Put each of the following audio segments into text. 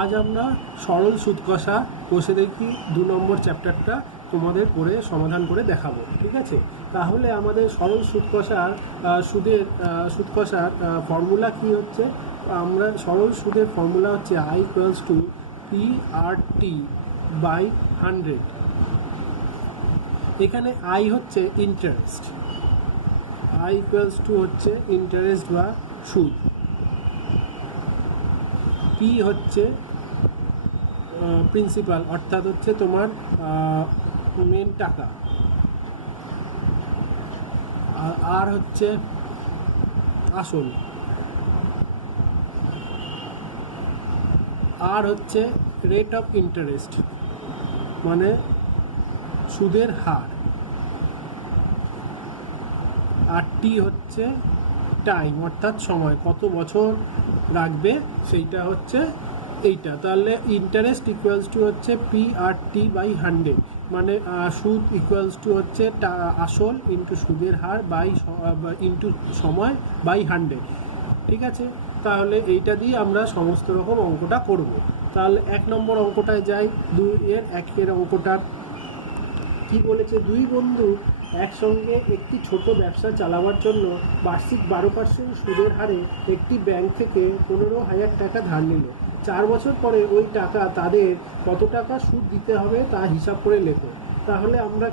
আজ আমরা সরল সুদ কষা কষে দেখি 2 নম্বর চ্যাপ্টারটা তোমাদের করে সমাধান করে দেখাবো। ঠিক আছে, তাহলে আমাদের সরল সুদ কষার সুদ কষার ফর্মুলা কি হচ্ছে? আমরা সরল সুদের ফর্মুলা হচ্ছে I ইকুয়ালস টু PRT/100। এখানে I হচ্ছে ইন্টারেস্ট, I ইকুয়ালস টু হচ্ছে ইন্টারেস্ট বা সুদ, P হচ্ছে প্রিন্সিপাল অর্থাৎ হচ্ছে তোমার মেন টাকা, আর হচ্ছে আসল, আর হচ্ছে রেট অফ ইন্টারেস্ট মানে সুদের হার, আর টি হচ্ছে টাইম অর্থাৎ সময়, কত বছর রাখবে সেইটা হচ্ছে এইটা। তাহলে ইন্টারেস্ট ইকুয়ালস টু হচ্ছে PRT/100, মানে সুদ ইকুয়ালস টু হচ্ছে আসল ইন্টু সুদের হার ইন্টু সময় বাই 100। ঠিক আছে, তাহলে এইটা দিয়ে আমরা সমস্ত রকম অঙ্কটা করব। তাহলে 1 নম্বর অঙ্কটায় যাই। 2-এর অঙ্কটা কি বলেছে? দুই বন্ধু একসঙ্গে একটি ছোট ব্যবসা চালাবার জন্য বার্ষিক 12% সুদের হারে একটি ব্যাংক থেকে 15,000 টাকা ধার নিল। 4 বছর পরে ওই টাকা তাদের কত টাকা সুদ দিতে হবে তা হিসাব করে লেখো। তাহলে আমরা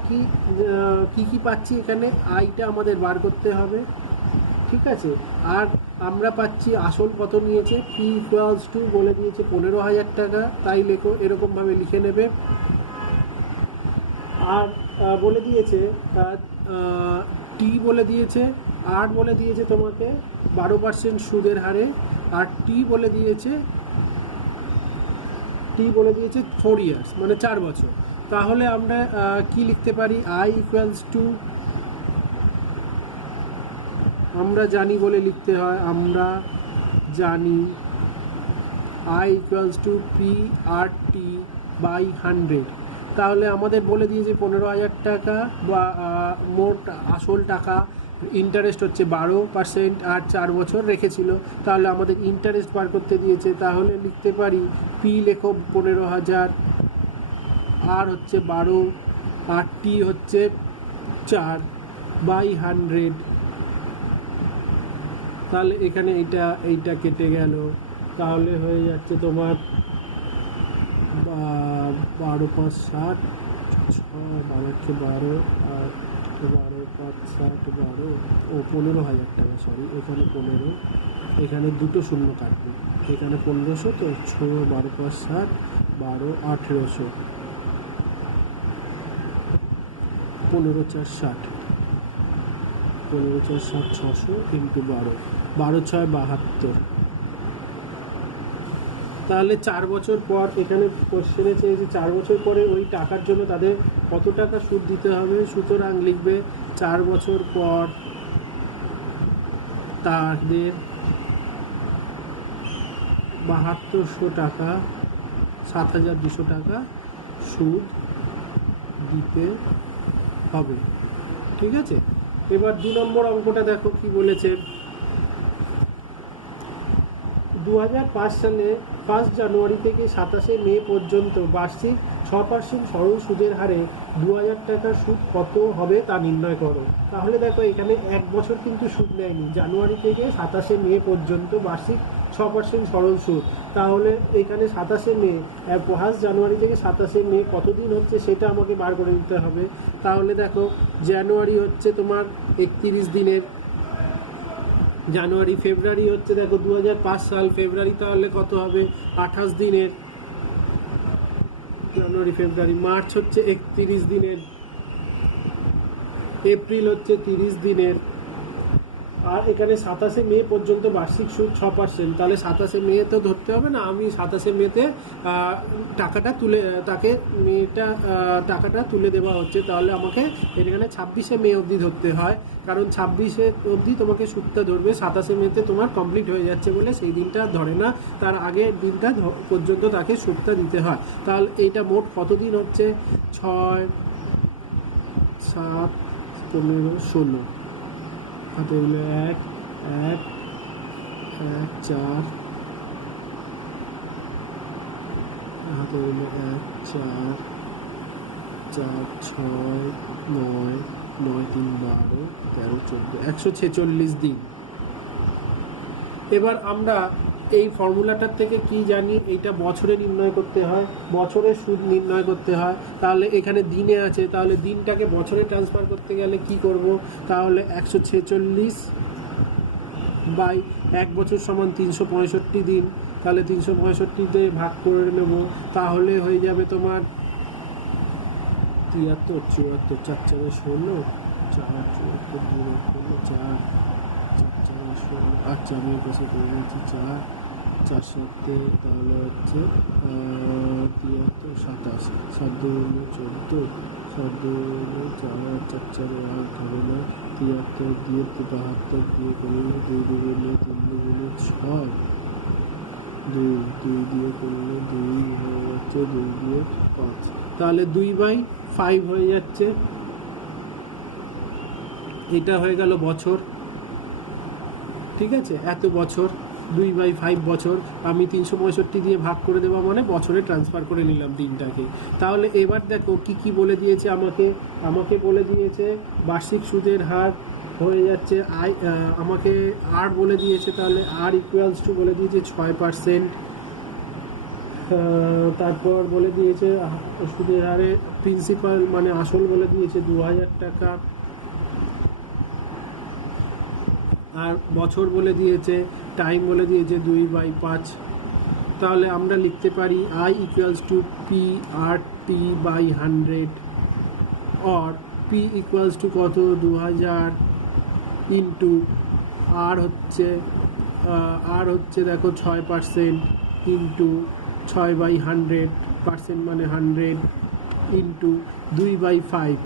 কি পাচ্ছি? এখানে আয়টা আমাদের বার করতে হবে। ঠিক আছে, আর আমরা পাচ্ছি আসল কত নিয়েছে, P ইকুয়ালস টু বলে দিয়েছে 15,000 টাকা, তাই লেখো, এরকমভাবে লিখে নেবে। আর বলে দিয়েছে টি বলে দিয়েছে, আর বলে দিয়েছে তোমাকে 12% সুদের হারে, আর টি বলে দিয়েছে 4 ইয়ার্স মানে 4 বছর। তাহলে আমরা কি লিখতে পারি? I ইকুয়ালস টু, আমরা জানি বলে লিখতে হয়, আমরা জানি I ইকুয়ালস টু PRT/100। তাহলে আমাদের বলে দিয়েছে 15,000 টাকা বা মোট আসল টাকা, ইন্টারেস্ট হচ্ছে 12% আর 4 বছর রেখেছিল। তাহলে আমাদের ইন্টারেস্ট বার করতে দিয়েছে, তাহলে লিখতে পারি P লেখো 15,000, আর হচ্ছে 12, আর T হচ্ছে 4/100। তাহলে এখানে এইটা কেটে গেল, তাহলে হয়ে যাচ্ছে তোমার 12×5=60, 12 আর 12×5=60, 15,000 টাকা, সরি এখানে 15, এখানে দুটো শূন্য কাটবে, এখানে 1500, তো 12×5=60, 12, 1800, 15×4=60, 15×4=60, 600 ইন্টু 12, 12×6=72। তাহলে 4 বছর পর এখানে কোশ্চেনে চেয়েছে 4 বছর পরে ওই টাকার জন্য তাদের কত টাকা সুদ দিতে হবে। সুতরাং লিখবে 4 বছর পর তাদের 7200 টাকা, 7,200 টাকা সুদ দিতে হবে। ঠিক আছে, এবার 2 নম্বর অঙ্কটা দেখো কি বলেছে। 2005 সালে 1 জানুয়ারি থেকে 27 মে পর্যন্ত বার্ষিক 6% সরল সুদের হারে 2,000 টাকার সুদ কত হবে তা নির্ণয় করো। তাহলে দেখো এখানে 1 বছর কিন্তু সুদ নেয়নি, জানুয়ারি থেকে 27 মে পর্যন্ত বার্ষিক 6% সরল সুদ। তাহলে এখানে 27 মে, 1 জানুয়ারি থেকে 27 মে কতদিন হচ্ছে সেটা আমাকে বার করে দিতে হবে। তাহলে দেখো জানুয়ারি হচ্ছে তোমার 31 দিনের, জানুয়ারি, ফেব্রুয়ারি হচ্ছে দেখো 2005 সাল, ফেব্রুয়ারি তাহলে কত হবে? 28 দিনের, জানুয়ারি, ফেব্রুয়ারি। মার্চ হচ্ছে 31 দিনের, এপ্রিল হচ্ছে 30 দিনের, আর এখানে 27 মে পর্যন্ত বার্ষিক সুদ 6%। তাহলে 27 মে তো ধরতে হবে না, আমি 27 মেতে টাকাটা তুলে দেওয়া হচ্ছে, তাহলে আমাকে এখানে 26 মে অবধি ধরতে হয়, কারণ 26 অবধি তোমাকে সুদটা ধরবে, 27 মেতে তোমার কমপ্লিট হয়ে যাচ্ছে বলে সেই দিনটা ধরে না, তার আগের দিনটা পর্যন্ত তাকে সুদটা দিতে হয়। তাহলে এইটা মোট কতদিন হচ্ছে? 6, 7, 15, 16, হাতে 1, 1, 1, 4, হাতে হলো 1 4 4 6 9 9 3 12 13 14 146 দিন। এবার আমরা এই ফর্মুলাটার থেকে কি জানি, এইটা বছরে নির্ণয় করতে হয়, বছরের সুদ নির্ণয় করতে হয়। তাহলে এখানে দিনে আছে, তাহলে দিনটাকে বছরে ট্রান্সফার করতে গেলে কি করব, তাহলে 146 বাই 1 বছর সমান 365 দিন, তাহলে 365তে ভাগ করে নেব, তাহলে হয়ে যাবে তোমার 73 74 4 4 16 4 74 4 4 16। আচ্ছা আমি পাশে করে গেছি 4 4 7, তাহলে হচ্ছে 73 27 7 2 14 7 2 4 4 4 8 ধরে না 73 দিয়ে 72 দিয়ে করলে 2 2 3 2 6 2 2 দিয়ে করলে 2 হয়ে যাচ্ছে 2 দিয়ে 5, তাহলে 2/5 হয়ে যাচ্ছে। এটা হয়ে গেল বছর, ঠিক আছে, এত বছর 2/5 বছর আমি 365 দিয়ে ভাগ করে দেওয়া মানে বছরে ট্রান্সফার করে নিলাম দিনটাকে। তাহলে এবার দেখো কি কি বলে দিয়েছে আমাকে বলে দিয়েছে বার্ষিক সুদের হার হয়ে যাচ্ছে আমাকে আর বলে দিয়েছে, তাহলে আর ইকুয়ালস টু বলে দিয়েছে 6%। তারপর বলে দিয়েছে সুদের হারে প্রিন্সিপাল মানে আসল বলে দিয়েছে 2000 টাকা, আর বছর বলে দিয়েছে, টাইম বলে দিয়েছে 2/5। তাহলে আমরা লিখতে পারি I equals two PRT/100 or P equals to কত 2000 ইন্টু আর হচ্ছে দেখো 6% ইন্টু 6/100 মানে 100 ইন্টু 2/5।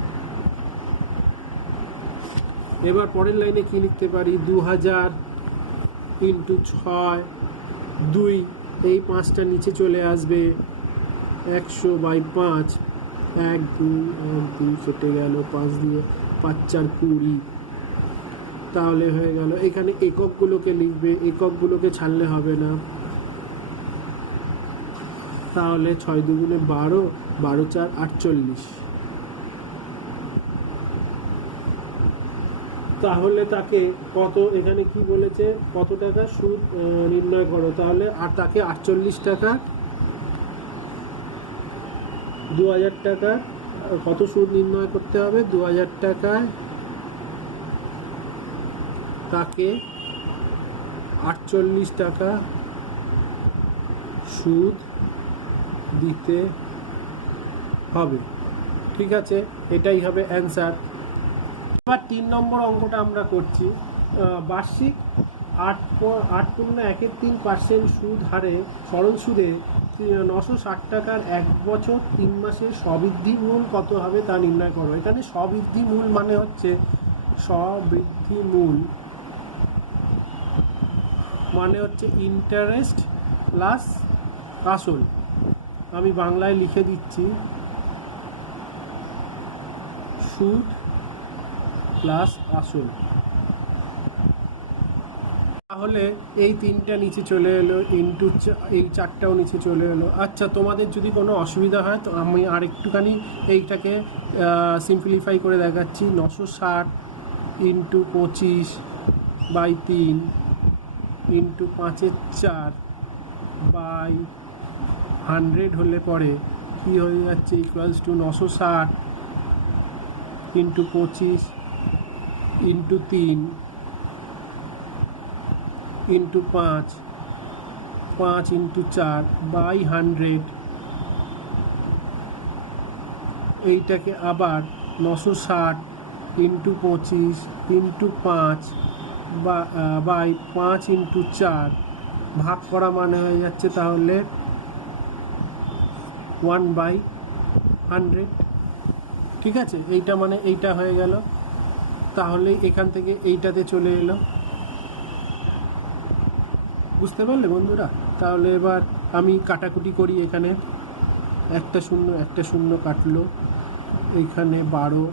এবার পরের লাইনে কি লিখতে পারি 2000 ইন্টু 6 2, এই 5টা নিচে চলে আসবে 100/5 1 2 1 2 কেটে গেল 5 দিয়ে 5 4 20, তাহলে হয়ে গেল। এখানে এককগুলোকে লিখবে, এককগুলোকে ছাড়লে হবে না, তাহলে 6 2 12 12 4 48। তাহলে তাকে কত, এখানে কি বলেছে কত টাকা সুদ নির্ণয় করো, তাহলে আর তাকে 48 টাকা 2000 টাকা কত সুদ নির্ণয় করতে হবে 2000 টাকায় তাকে 48 টাকা সুদ দিতে হবে, ঠিক আছে, এটাই হবে অ্যান্সার। এবার 3 নম্বর অঙ্কটা আমরা করছি। বার্ষিক 8.1 সুদ হারে সরল সুদে 960 টাকার 1 বছর 3 মাসের স্ববৃদ্ধি মূল কত হবে তা নির্ণয় করো। এখানে স্ববৃদ্ধি মূল মানে হচ্ছে ইন্টারেস্ট প্লাস আসল। আমি বাংলায় লিখে দিচ্ছি সুদ প্লাস আসল। তাহলে এই 3টা নিচে চলে এলো ইন্টু এই 4টাও নিচে চলে এলো। আচ্ছা তোমাদের যদি কোনো অসুবিধা হয় তো আমি আর একটুখানি এইটাকে সিম্পলিফাই করে দেখাচ্ছি। 960 ইন্টু 25/3 ইন্টু 5/4 বাই 100 হলে পরে কি হয়ে যাচ্ছে equals to 960 into 25 into 3 into 5 5 into 4 by 100। এইটাকে আবার 960 ইন্টু 25 ইন্টু 5 বাই 5 ইন্টু 4 ভাগ করা মানে হয়ে যাচ্ছে তাহলে 1/100, ঠিক আছে। এইটা মানে এইটা হয়ে গেল, তাহলে এখান থেকে এইটাতে চলে এলো, বুঝতে পারলে বন্ধুরা। তাহলে এবার আমি কাটাকুটি করি, এখানে একটা শূন্য কাটলো, এইখানে 12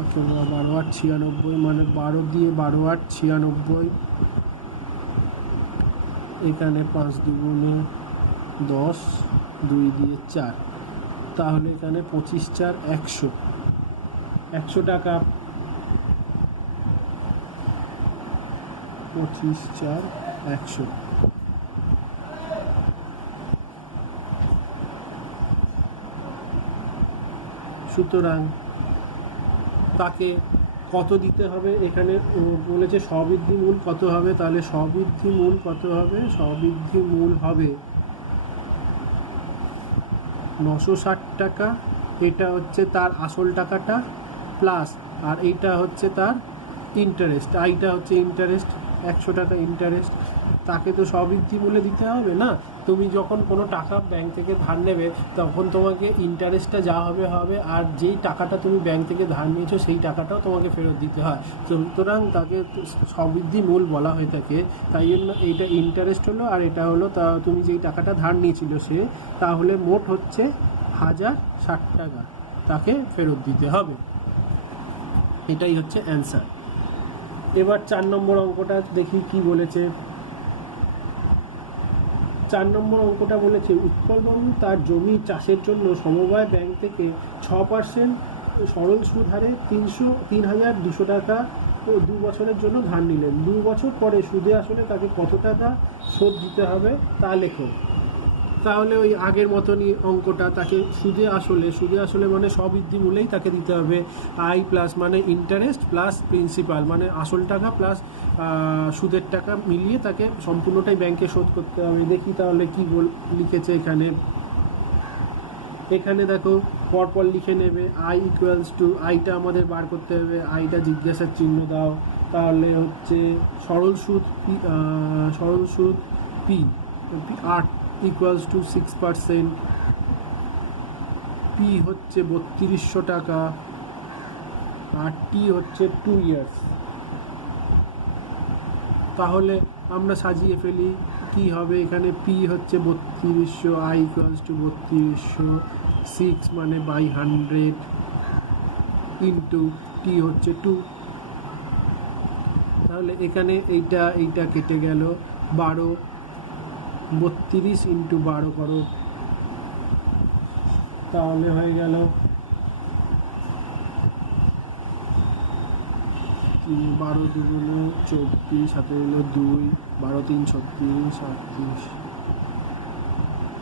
আচ্ছা 12 8 96 মানে 12 দিয়ে 12 8 96, এখানে 5 2 10 2 দিয়ে 4, তাহলে এখানে 25 4 100, 100 টাকা, 25 4 100। সুতরাং তাকে কত দিতে হবে, এখানে বলেছে স্ববৃদ্ধি মূল কত হবে, তাহলে স্ববৃদ্ধি মূল কত হবে, স্ববৃদ্ধি মূল হবে 960 টাকা। এটা হচ্ছে তার আসল টাকাটা প্লাস, আর এইটা হচ্ছে তার ইন্টারেস্ট, এইটা হচ্ছে ইন্টারেস্ট 100 টাকা ইন্টারেস্ট। তাকে তো স্ববৃদ্ধি মূল্যে দিতে হবে না, তুমি যখন কোনো টাকা ব্যাংক থেকে ধার নেবে তখন তোমাকে ইন্টারেস্টটা যা হবে হবে, আর যেই টাকাটা তুমি ব্যাংক থেকে ধার নিয়েছো সেই টাকাটাও তোমাকে ফেরত দিতে হয়, সুতরাং তাকে স্ববৃদ্ধি মূল বলা হয়ে থাকে। তাই জন্য এইটা ইন্টারেস্ট হলো, আর এটা হলো তা তুমি যেই টাকাটা ধার নিয়েছিল সে, তাহলে মোট হচ্ছে 1060 টাকা তাকে ফেরত দিতে হবে। এটাই হচ্ছে অ্যান্সার। এবার 4 নম্বর অঙ্কটা দেখি কি বলেছে। 4 নম্বর অঙ্কটা বলেছে উৎপলবাবু তার জমি চাষের জন্য সমবায় ব্যাংক থেকে 6% সরল সুদ হারে 3,200 টাকা ও 2 বছরের জন্য ধার নিলেন। 2 বছর পরে সুদে আসলে তাকে কত টাকা শোধ দিতে হবে তা লেখো। তাহলে ওই আগের মতনই অঙ্কটা, তাকে সুদে আসলে মানে স্ববৃদ্ধি মূল্যেই তাকে দিতে হবে। আই প্লাস মানে ইন্টারেস্ট প্লাস প্রিন্সিপাল মানে আসল টাকা প্লাস সুদের টাকা মিলিয়ে তাকে সম্পূর্ণটাই ব্যাংকে শোধ করতে হবে। দেখি তাহলে কি লিখেছে এখানে। এখানে দেখো পরপর লিখে নেবে। আই ইকুয়ালস টু, আইটা আমাদের বার করতে হবে, আইটা জিজ্ঞাসার চিহ্ন দাও। তাহলে হচ্ছে সরল সুদ পি 8 ইকুয়ালস টু 6%, পি হচ্ছে 3200 টাকা, আর টি হচ্ছে 2 ইয়ার্স। তাহলে আমরা সাজিয়ে ফেলি কি হবে, এখানে পি হচ্ছে 3200, আই ইকুয়ালস টু 3200, 6 মানে বাই 100 ইন্টু টি হচ্ছে 2। তাহলে এখানে এইটা কেটে গেল, 12 32 ইন্টু 12 করো, তাহলে হয়ে গেল 12 দুগুণে 24, হাতে হলো 2, 12 3 36, 38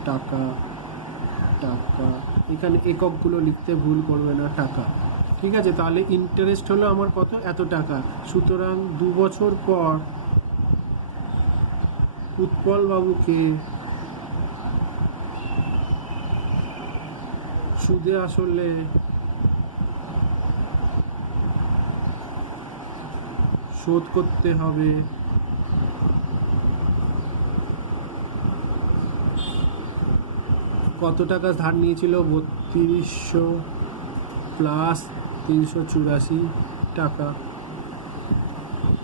টাকা। এখানে এককগুলো লিখতে ভুল করবে না, টাকা। ঠিক আছে, তাহলে ইন্টারেস্ট হলো আমার কত, এত টাকা। সুতরাং 2 বছর পর উৎপল বাবুকে সুদে আসলে শোধ করতে হবে কত টাকা ধার নিয়েছিল, 3200 প্লাস 384 টাকা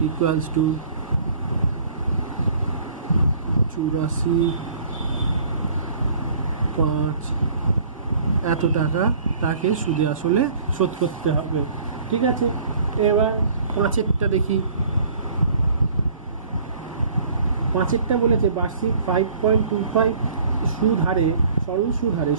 ইকুয়ালস টু 84.5 এত টাকা তাকে সুদে আসলে শোধ করতে হবে। ঠিক আছে, এবার 5এরটা দেখি। 5এরটা বলেছে বার্ষিক 5.25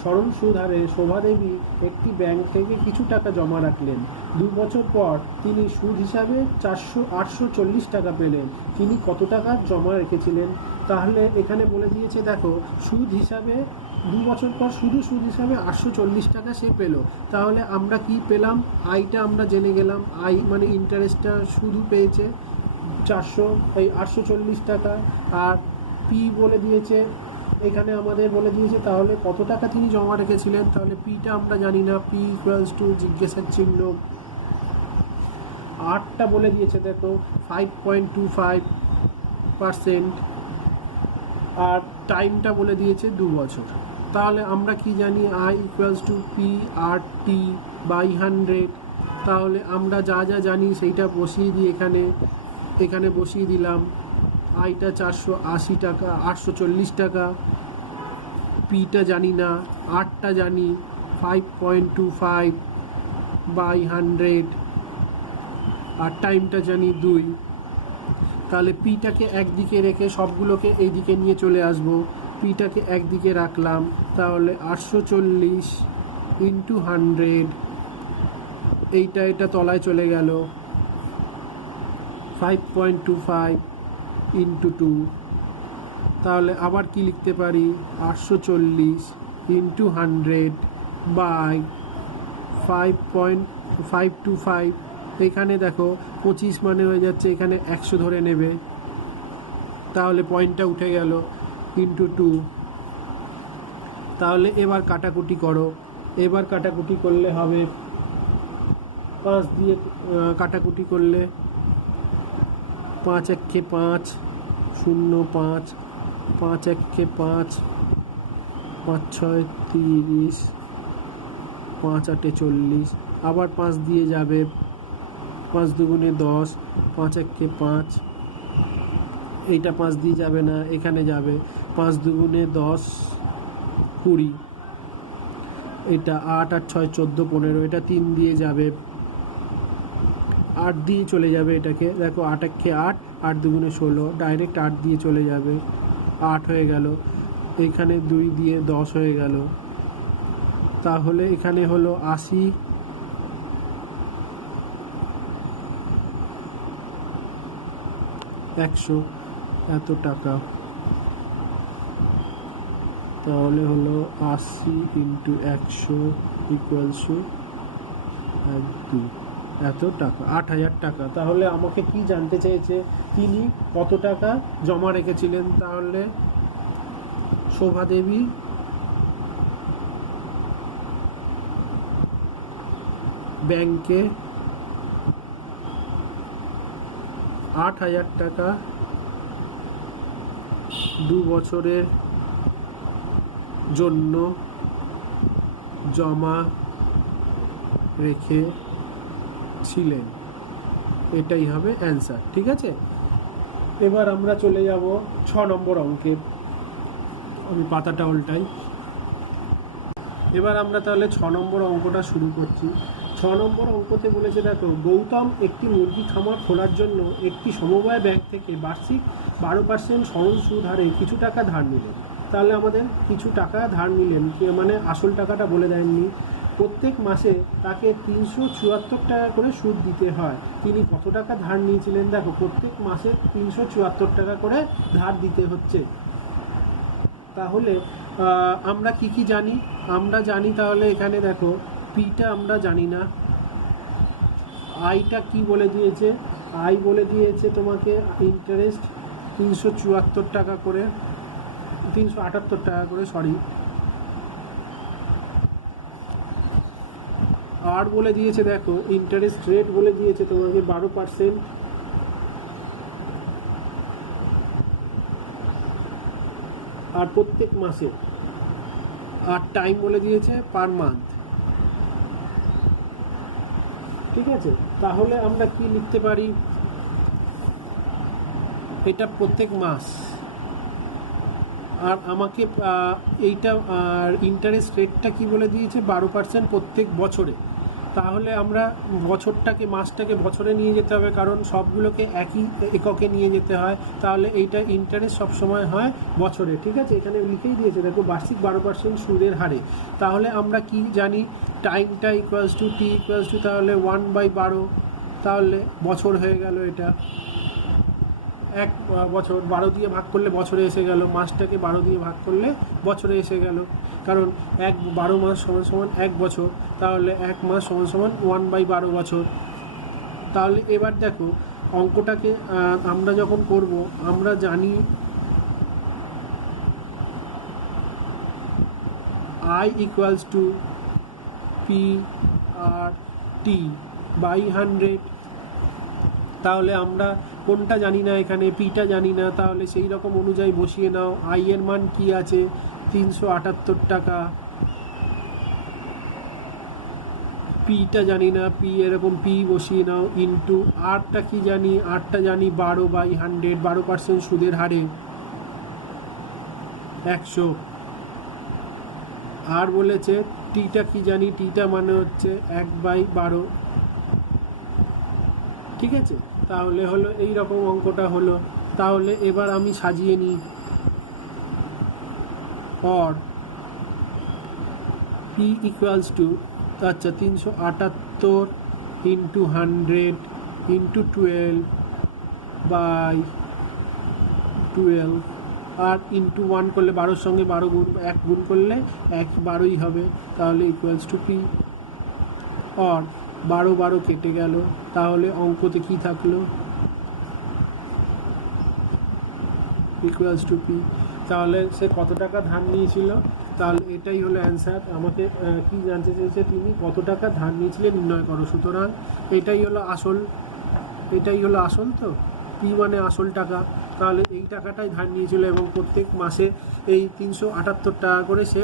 সরল সুদ হারে শোভাদেবী একটি ব্যাংক থেকে কিছু টাকা জমা রাখলেন। 2 বছর পর তিনি সুদ হিসাবে 840 টাকা পেলেন। তিনি কত টাকা জমা রেখেছিলেন? তাহলে এখানে বলে দিয়েছে, দেখো সুদ হিসাবে 2 বছর পর শুধু সুদ হিসাবে 840 টাকা সে পেল। তাহলে আমরা কি পেলাম, আইটা আমরা জেনে গেলাম, আই মানে ইন্টারেস্টটা শুধু পেয়েছে 840 টাকা, আর পি বলে দিয়েছে, এখানে আমাদের বলে দিয়েছে তাহলে কত টাকা তিনি জমা রেখেছিলেন। তাহলে পিটা আমরা জানি না, পি ইকুয়ালস টু জিজ্ঞাসার চিহ্ন 8টা বলে দিয়েছে, দেখো 5.25%, আর টাইমটা বলে দিয়েছে 2 বছর। তাহলে আমরা কি জানি, I equals to P R T by 100। তাহলে আমরা যা জানি সেইটা বসিয়ে দিই, এখানে বসিয়ে দিলাম। আইটা 480 টাকা, 840 টাকা, পিটা জানি না, 8টা জানি, 5.25 বাই 100, আর টাইমটা জানি 2। তাহলে পিটাকে একদিকে রেখে সবগুলোকে এইদিকে নিয়ে চলে আসবো। পিটাকে একদিকে রাখলাম, তাহলে 840 ইন্টু 100, এটা তলায় চলে গেল, 5.25 ইন্টু 2, তাহলে আবার কি লিখতে পারি, 840 ইন্টু 100 বাই 5.525, এখানে দেখো 25 মানে হয়ে যাচ্ছে, এখানে 100 ধরে নেবে, তাহলে পয়েন্টটা উঠে গেল, ইন্টু 2। তাহলে এবার কাটাকুটি করো, এবার কাটাকুটি করলে হবে 5 দিয়ে কাটাকুটি করলে 5 একে 5, 0 5, 5 একে 5, 5 6 30, 5 8 40, আবার 5 দিয়ে যাবে, 5 দুগুণে 10, 5 একে 5, এইটা 5 দিয়ে যাবে না, এখানে যাবে, 5 দুগুণে 10 20, এটা 8 আর 6 14 15, এটা 3 দিয়ে যাবে, 8 দিয়ে চলে যাবে, এটাকে দেখো 8 একে 8, 8 দুগুণে 16, ডাইরেক্ট 8 দিয়ে চলে যাবে, 8 হয়ে গেল, এখানে 2 দিয়ে 10 হয়ে গেল, তাহলে এখানে হলো 80 100 এত টাকা, তাহলে হলো 80 ইন্টু 100 ইকুয়ালস টু 2, এত টাকা, 8000 টাকা। তাহলে আমাকে কি জানতে চেয়েছে, তিনি কত টাকা জমা রেখেছিলেন, তাহলে শোভা দেবী ব্যাংকে 8000 টাকা 2 বছরের জন্য জমা রেখেছিলেন, এটাই হবে অ্যান্সার। ঠিক আছে, এবার আমরা চলে যাব 6 নম্বর অঙ্কে, আমি পাতাটা উল্টাই। এবার আমরা তাহলে 6 নম্বর অঙ্কটা শুরু করছি। 6 নম্বর অঙ্কতে বলেছে, দেখো গৌতম একটি মুরগি খামার খোলার জন্য একটি সমবায় ব্যাংক থেকে বার্ষিক 12% সরল সুদ হারে কিছু টাকা ধার নিলেন। তাহলে আমাদের কিছু টাকা ধার নিলেন, মানে আসল টাকাটা বলে দেননি। প্রত্যেক মাসে তাকে 374 টাকা করে সুদ দিতে হয়। তিনি কত টাকা ধার নিয়েছিলেন, দেখো প্রত্যেক মাসে 374 টাকা করে ধার দিতে হচ্ছে। তাহলে আমরা কি জানি, আমরা জানি, তাহলে এখানে দেখো পিটা আমরা জানি না, আইটা কি বলে দিয়েছে, আই বলে দিয়েছে তোমাকে ইন্টারেস্ট 374 টাকা করে, 378 টাকা করে, সরি, আর বলে দিয়েছে দেখো ইন্টারেস্ট রেট বলে দিয়েছে তোমাকে 12%, আর প্রত্যেক মাসে, আর টাইম বলে দিয়েছে পার মান্থ। ঠিক আছে, তাহলে আমরা কি লিখতে পারি, এটা প্রত্যেক মাস, আর আমাকে এইটা আর ইন্টারেস্ট রেটটা কি বলে দিয়েছে 12% প্রত্যেক বছরে। তাহলে আমরা বছরটাকে, মাসটাকে বছরে নিয়ে যেতে হবে, কারণ সবগুলোকে একই এককে নিয়ে যেতে হয়। তাহলে এইটা ইন্টারেস্ট সবসময় হয় বছরে। ঠিক আছে, এখানে লিখেই দিয়েছে দেখো বার্ষিক 12% সুদের হারে। তাহলে আমরা কি জানি, টাইমটা equals to T equals to, তাহলে 1/12, তাহলে বছর হয়ে গেল, এটা 1 বছর 12 দিয়ে ভাগ করলে বছরে এসে গেল, মাসটাকে 12 দিয়ে ভাগ করলে বছরে এসে গেল, কারণ 12 মাস সমান সমান 1 বছর, তাহলে 1 মাস সমান সমান 1/12 বছর। তাহলে এবার দেখো অঙ্কটাকে আমরা যখন করব, আমরা জানি I equals to PRT by 100। তাহলে আমরা কোনটা জানি না, এখানে পিটা জানি না, তাহলে সেই রকম অনুযায়ী বসিয়ে নাও। আই এর মান কি আছে, 378 টাকা, পিটা জানি না, পি এরকম পি বসিয়ে নাও, ইন্টু আরটা কি জানি, আরটা জানি 12/100, 12% সুদের হারে 100, আর বলেছে টিটা কি জানি, টিটা মানে হচ্ছে 1/12। ঠিক আছে, তাহলে হলো এই রকম অঙ্কটা হলো। তাহলে এবার আমি সাজিয়ে নিই, or p equals to আচ্ছা 378 into 100 into 12 by 12 R into 1 করলে 12-র সঙ্গে 12 গুণ 1 গুণ করলে 12ই হবে, তাহলে ইকুয়ালস টু পি। আর 12 কেটে গেল, তাহলে অঙ্কতে কি থাকলো, ইকুয়ালস টু পি। তাহলে সে কত টাকা ধার নিয়েছিল, তাহলে এটাই হলো অ্যান্সার। আমাকে কি জানতে চেয়েছে, তিনি কত টাকা ধার নিয়েছিলেন নির্ণয় করো। সুতরাং এটাই হলো আসল, তো পি মানে আসল টাকা। তাহলে এই টাকাটাই ধার নিয়েছিল এবং প্রত্যেক মাসে এই 378 টাকা করে সে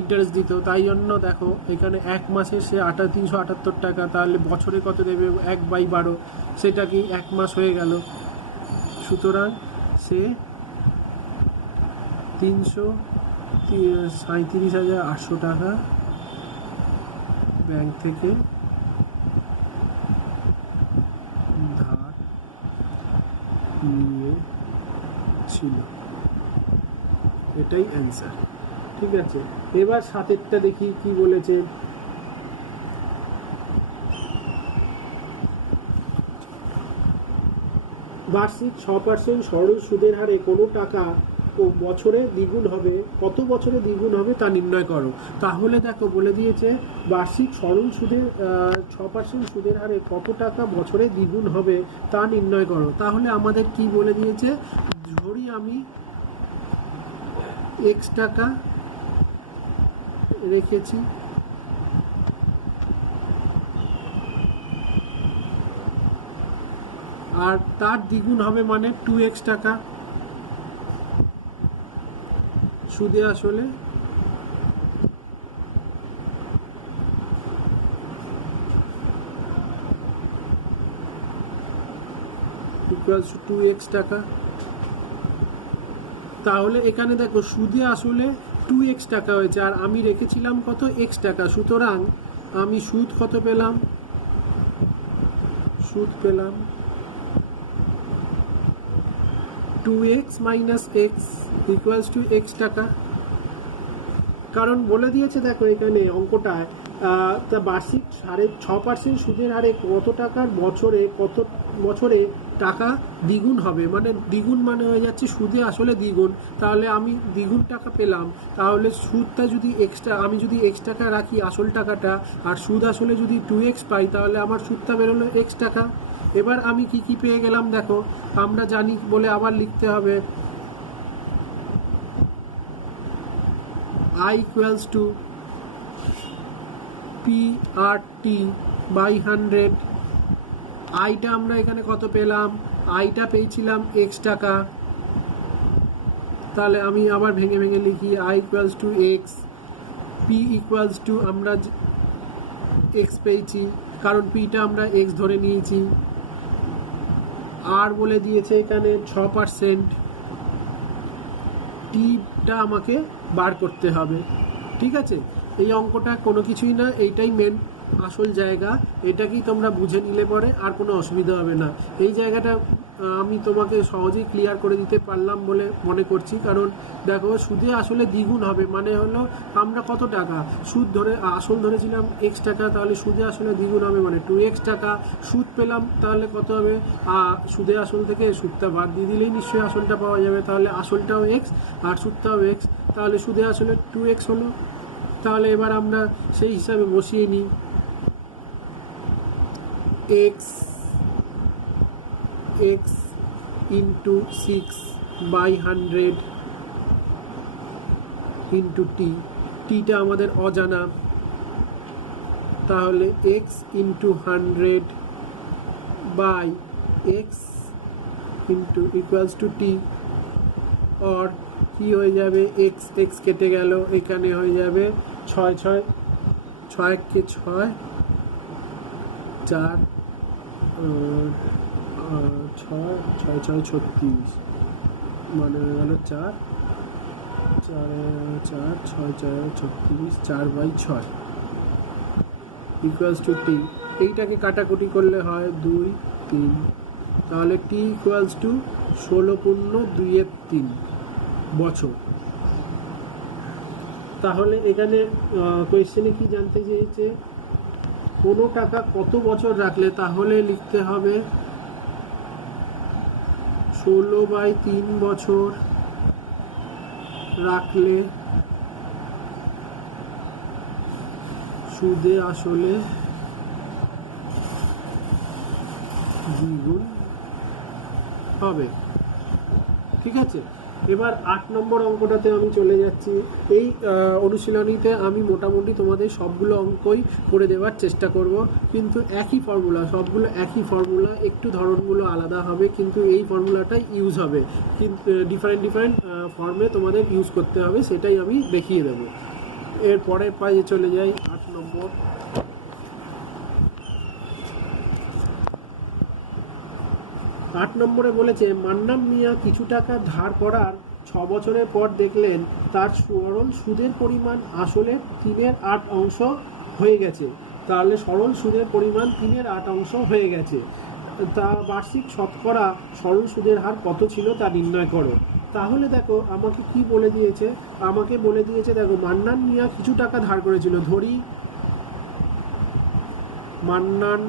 ইন্টারেস্ট দিত। তাই জন্য দেখো এখানে এক মাসে সে 378 টাকা, তাহলে বছরে কত দেবে, 1/12, সেটা কি এক মাস হয়ে গেল। সুতরাং সে 337,800 টাকা ব্যাংক থেকে ধার নিয়েছিল, এটাই অ্যান্সার। ঠিক আছে, এবার 7-এরটা দেখি কি বলেছে। বার্ষিক 6% সরল সুদের হারে কোনো টাকা ও বছরে দ্বিগুণ হবে, কত বছরে দ্বিগুণ হবে তা নির্ণয় করো। তাহলে দেখো বলে দিয়েছে বার্ষিক সরল সুদের 6% সুদের হারে কত টাকা বছরে দ্বিগুণ হবে তা নির্ণয় করো। তাহলে আমাদের কি বলে দিয়েছে, ধরি আমি x টাকা রেখেছি, আর তার দ্বিগুণ হবে মানে 2x টাকা সুদে আসলে ইকুয়ালস টু 2x টাকা। তাহলে এখানে দেখো সুদে আসলে 2x টাকা হয়েছে, আর আমি রেখেছিলাম কত, x টাকা। সুতরাং আমি সুদ কত পেলাম, সুদ পেলাম 2x minus x equals to x টাকা। কারণ বলে দিয়েছে দেখো এখানে অঙ্কটায় তা বার্ষিক 6% সুদের হারে কত টাকার বছরে টাকা দ্বিগুণ হবে, মানে দ্বিগুণ মানে হয়ে যাচ্ছে সুদে আসলে দ্বিগুণ। তাহলে আমি দ্বিগুণ টাকা পেলাম, তাহলে সুদটা যদি আমি যদি x টাকা রাখি আসল টাকাটা, আর সুদ আসলে যদি 2x পাই, তাহলে আমার সুদটা বেরোলো x টাকা। এবার আমি কি পেয়ে গেলাম দেখো, আমরা জানি বলে আবার লিখতে হবে, I equals to PRT by 100। আইটা আমরা এখানে কত পেলাম, আইটা পেয়েছিলাম x টাকা। তাহলে আমি আবার ভেঙে ভেঙে লিখি, I equals to x, P equals to আমরা x পেয়েছি কারণ পিটা আমরা x ধরে নিয়েছি, আর বলে দিয়েছে এখানে 6%, টিটা আমাকে বার করতে হবে। ঠিক আছে, এই অঙ্কটা কোনো কিছুই না, এইটাই মেন আসল জায়গা। এটাকেই তোমরা বুঝে নিলে পরে আর কোনো অসুবিধা হবে না। এই জায়গাটা আমি তোমাকে সহজেই ক্লিয়ার করে দিতে পারলাম বলে মনে করছি। কারণ দেখো সুদে আসলে দ্বিগুণ হবে মানে হলো আমরা কত টাকা সুদ ধরে আসল ধরেছিলাম x টাকা, তাহলে সুদে আসলে দ্বিগুণ হবে মানে 2x টাকা সুদ পেলাম। তাহলে কত হবে, সুদে আসল থেকে সুদটা বাদ দিয়ে দিলেই নিশ্চয়ই আসলটা পাওয়া যাবে। তাহলে আসলটাও x আর সুদটাও x, তাহলে সুদে আসলে 2x হলো। তাহলে এবার আমরা সেই হিসাবে বসিয়ে নিই, x into 6 by 100 into t, টিটা আমাদের অজানা, তাহলে x into 100 by x into equals to t, और কি হয়ে যাবে, x কেটে গেল, এখানে হয়ে যাবে 6 কে 6 4 6 36 মানে হয়ে গেল 4 36 4/6 ইকুয়ালস টু টি। এইটাকে কাটাকুটি করলে হয় 2 3, তাহলে টি ইকুয়ালস টু 16 × 2 = 3 বছর। তাহলে এখানে কোয়েশ্চেনে কি জানতে চেয়েছে, কোনো টাকা কত বছর রাখলে, তাহলে লিখতে হবে 16/3 বছর রাখলে সুদে আসলে দ্বিগুণ হবে। ঠিক আছে, এবার 8 নম্বর অঙ্কটাতে আমি চলে যাচ্ছি। এই অনুশীলনীতে আমি মোটামুটি তোমাদের সবগুলো অঙ্কই করে দেওয়ার চেষ্টা করব, কিন্তু একই ফর্মুলা, সবগুলো একই ফর্মুলা, একটু ধরনগুলো আলাদা হবে, কিন্তু এই ফর্মুলাটাই ইউজ হবে, কিন্তু ডিফারেন্ট ফর্মে তোমাদের ইউজ করতে হবে, সেটাই আমি দেখিয়ে দেবো। এর পরের পাশে চলে যাই 8 নম্বর। 8 নম্বরে বলেছে, মান্নান মিয়া কিছু টাকা ধার করার 6 বছরের পর দেখলেন তার সরল সুদের পরিমাণ আসলে 3/8 হয়ে গেছে। তাহলে সরল সুদের পরিমাণ 3/8 হয়ে গেছে, তা বার্ষিক শতকরা সরল সুদের হার কত ছিল তা নির্ণয় করো। তাহলে দেখো আমাকে কি বলে দিয়েছে, আমাকে বলে দিয়েছে, দেখো মান্নান মিয়া কিছু টাকা ধার করেছিল, ধরি মান্নান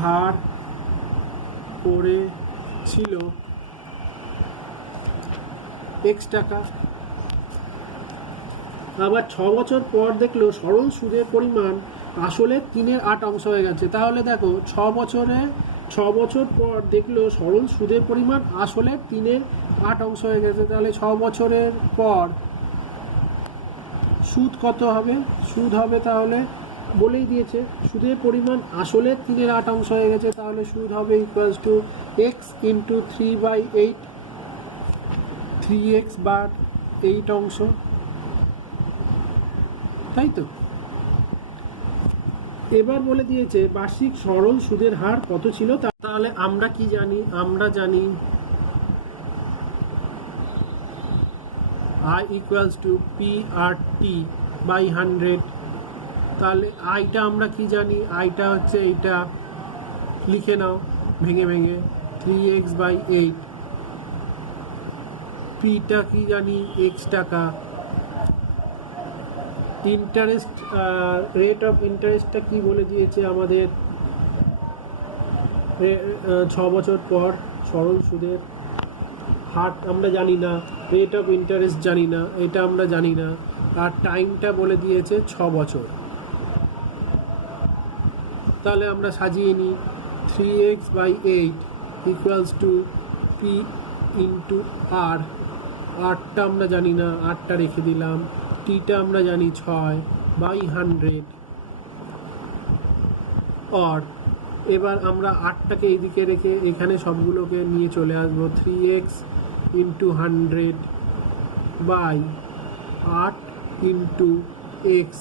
ধার করেছিল x টাকা, আবার 6 বছর পর দেখলো সরল সুদের পরিমাণ আসলে 3/8 হয়ে গেছে। তাহলে দেখো 6 বছর পর দেখলো সরল সুদের পরিমাণ আসলে 3/8 হয়ে গেছে। তাহলে 6 বছরের পর সুদ কত হবে, সুদ হবে, তাহলে বলেই দিয়েছে সুদের পরিমাণ আসলে 3/8 হয়ে গেছে, তাহলে সুদ হবে equals to x into 3/8, 3x বা 8 অংশ, তাই তো। এবার বলে দিয়েছে বার্ষিক সরল সুদের হার কত ছিল, তাহলে আমরা কি জানি, আমরা জানি I ইকুয়ালস টু PRT/100। তাহলে আইটা আমরা কি জানি, আইটা হচ্ছে এইটা, লিখে নাও ভেঙে 3x/8, পিটা কি জানি x টাকা, ইন্টারেস্ট রেট অফ ইন্টারেস্টটা কি বলে দিয়েছে আমাদের, 6 বছর পর সরল সুদের হার আমরা জানি না, রেট অফ ইন্টারেস্ট জানি না, এটা আমরা জানি না, আর টাইমটা বলে দিয়েছে 6 বছর। তাহলে আমরা সাজিয়ে নিই 3x/8 equals to p into r, আরটা আমরা জানি না, আরটা রেখে দিলাম, টিটা আমরা জানি 6/100 অর। এবার আমরা আটটাকে এইদিকে রেখে এখানে সবগুলোকে নিয়ে চলে আসবো, 3x into 100/8 into x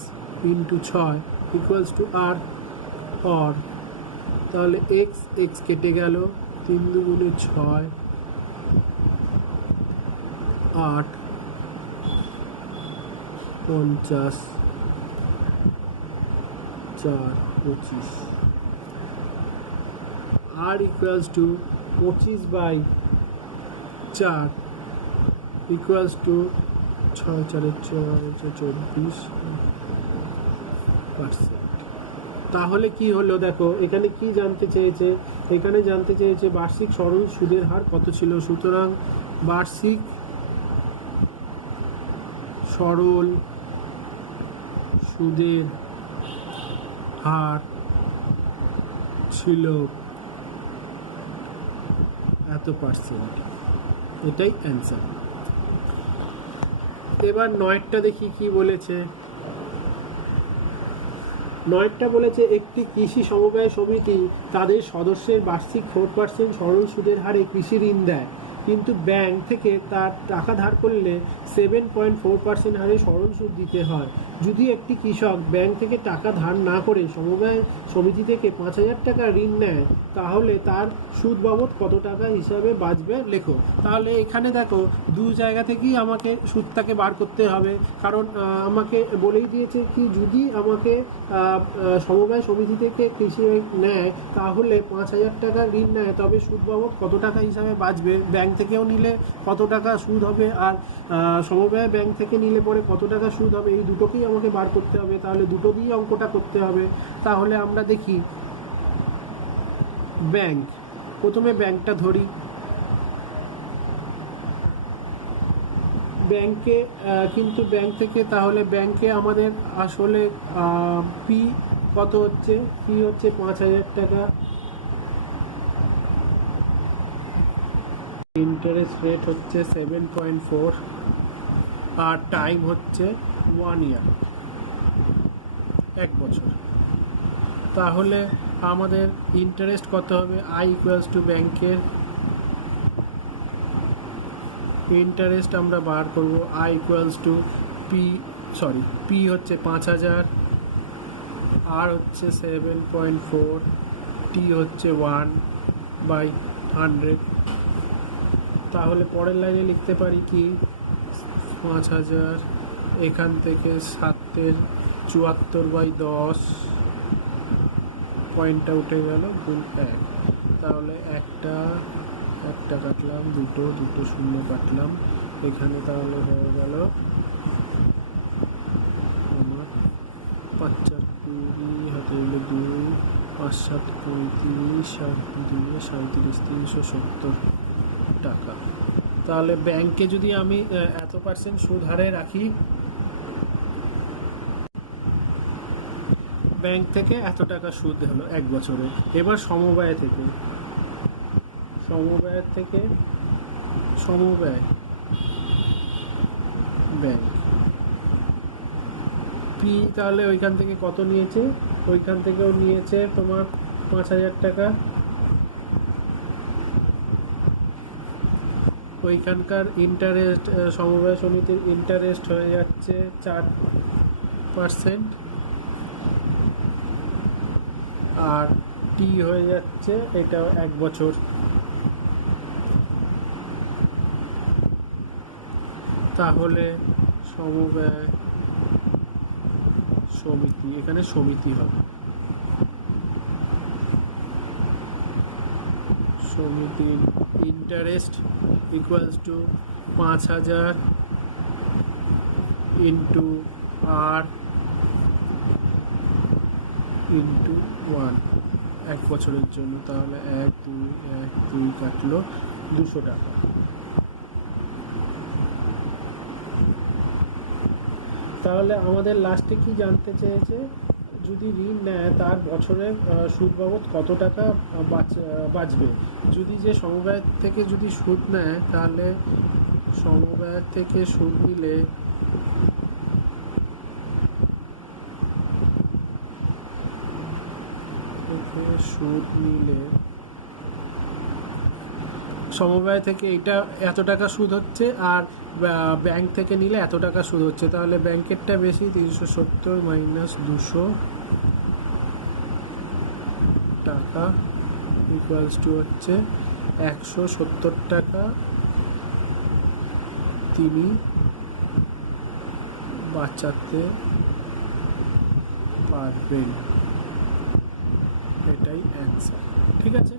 into 6 equals to R or. তাহলে এক্স এক্স কেটে গেল, 3 দুগুণে 6, 8, 50, 4, 25, R equals to 25/4 equals to 6/4=24%। তাহলে কি হলো, দেখো এখানে কি জানতে চেয়েছে, এখানে জানতে চেয়েছে বার্ষিক সরল সুদের হার কত ছিল। সুতরাং বার্ষিক সরল সুদের হার ছিল এত %, এটাই অ্যান্সার। এবার 9টা দেখি কি বলেছে। 9টা বলেছে একটি কৃষি সমবায় সমিতি তাদের সদস্যের বার্ষিক 4% সরল সুদের হারে কৃষি ঋণ দেয়, কিন্তু ব্যাংক থেকে তার টাকা ধার করলে 7.4% হারে সরল সুদ দিতে হয়। যদি একটি কৃষক ব্যাংক থেকে টাকা ধার না করে সমবায় সমিতি থেকে 5,000 টাকা ঋণ নেয়, তাহলে তার সুদ বাবদ কত টাকা হিসাবে বাঁচবে লেখো। তাহলে এখানে দেখো দু জায়গা থেকেই আমাকে সুদটাকে বার করতে হবে, কারণ আমাকে বলেই দিয়েছে কি যদি আমাকে সমবায় সমিতি থেকে কৃষি নেয় তাহলে 5,000 টাকা ঋণ নেয়, তবে সুদ বাবদ কত টাকা হিসাবে বাঁচবে ব্যাংক থেকেও নিলে কত টাকা সুদ হবে, আর সমবায় ব্যাংক থেকে নিলে পরে কত টাকা সুদ হবে, এই দুটোকেই আমাকে বার করতে হবে। তাহলে দুটো দিয়ে অঙ্কটা করতে হবে। তাহলে আমরা দেখি ব্যাংক, প্রথমে ব্যাংকটা ধরি। ব্যাংকে কিন্তু ব্যাংক থেকে, তাহলে ব্যাংকে আমাদের আসলে পি কত হচ্ছে, পি হচ্ছে 5,000 টাকা, ইন্টারেস্ট রেট হচ্ছে 7.4, আর টাইম হচ্ছে 1 ইয়ার, 1 বছর। তাহলে আমাদের ইন্টারেস্ট কত হবে, আই ইকুয়ালস টু ব্যাংকের ইন্টারেস্ট আমরা বার করব, আই ইকুয়ালস টু পি হচ্ছে 5,000, আর হচ্ছে 7.4, টি হচ্ছে 1/100। তাহলে পরের লাইনে লিখতে পারি কি, 5,000 এখান থেকে 7/74/10, পয়েন্টটা উঠে গেল, গুণ 1। তাহলে একটা কাটলাম, দুটো শূন্য কাটলাম এখানে, তাহলে হয়ে গেল আমার 5×4 20, হাতে হলো 2, 5×7 35, 7×2 37, 370 টাকা। তাহলে ব্যাংকে যদি আমি এত % সুদ হারে রাখি, ব্যাংক থেকে এত টাকা সুদ হলো 1 বছরে। এবার সমবায় ব্যাংক পি, তাহলে ওইখান থেকে কত নিয়েছে, ওইখান থেকেও নিয়েছে তোমার 5,000 টাকা। ওইখানকার ইন্টারেস্ট, সমবায় সমিতির ইন্টারেস্ট হয়ে যাচ্ছে 4%, আর টি হয়ে যাচ্ছে এটাও 1 বছর। তাহলে সমবায় সমিতি, এখানে সমিতি হবে, সমিতির interest equals to 5,000 into R into 1, 1 বছরের জন্য। তাহলে 1 2 কাটলো 200 টাকা। তাহলে আমাদের লাস্টে কি জানতে চেয়েছে, যদি ঋণ নেয় তার বছরের সুদ বাবদ কত টাকা বাঁচবে। যদি যে সমবায় থেকে যদি সুদ নেয়, তাহলে সমবায় থেকে সুদ নিলে সমবায় থেকে এটা এত টাকা সুদ হচ্ছে, আর ব্যাংক থেকে নিলে এত টাকা সুদ হচ্ছে। তাহলে ব্যাংকেরটা বেশি, 370 মাইনাস 200 টাকা ইকুয়ালস টু হচ্ছে 170 টাকা তিনি বাঁচাতে পারবেন। এটাই অ্যান্সার। ঠিক আছে।